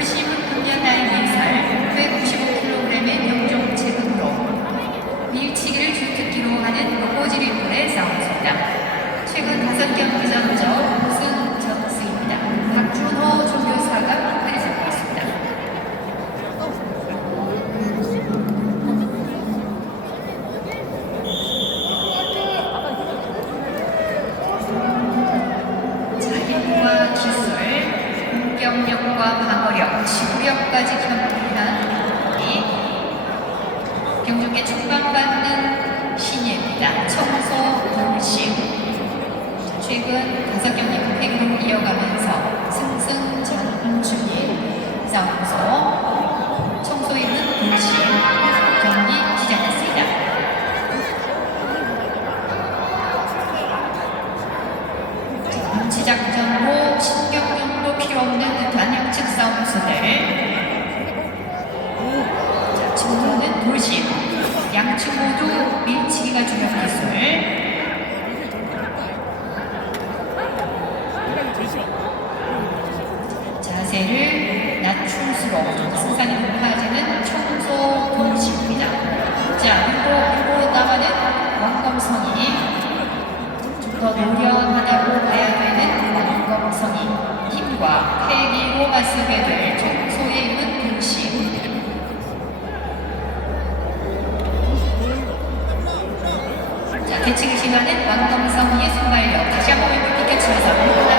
돌시군 금년날 민설 990 지구력까지 겸비한 이 경주계 총망받는 신예입니다. 청소 돌심. 최근 다섯 경기 흑행으로 이어가면서 승승전 자세를 낮출수록 승산이 높아지는 청소 돌심입니다. 자 그리고 그리고 나가는 왕검성이 좀 더 노련하다고 봐야 되는 원검성이 힘과 패기로 맞서게 될 청소의 힘은 동시 자, 대칭 시간은 왕검성이의 순발력. 다시 한번 비켜치면서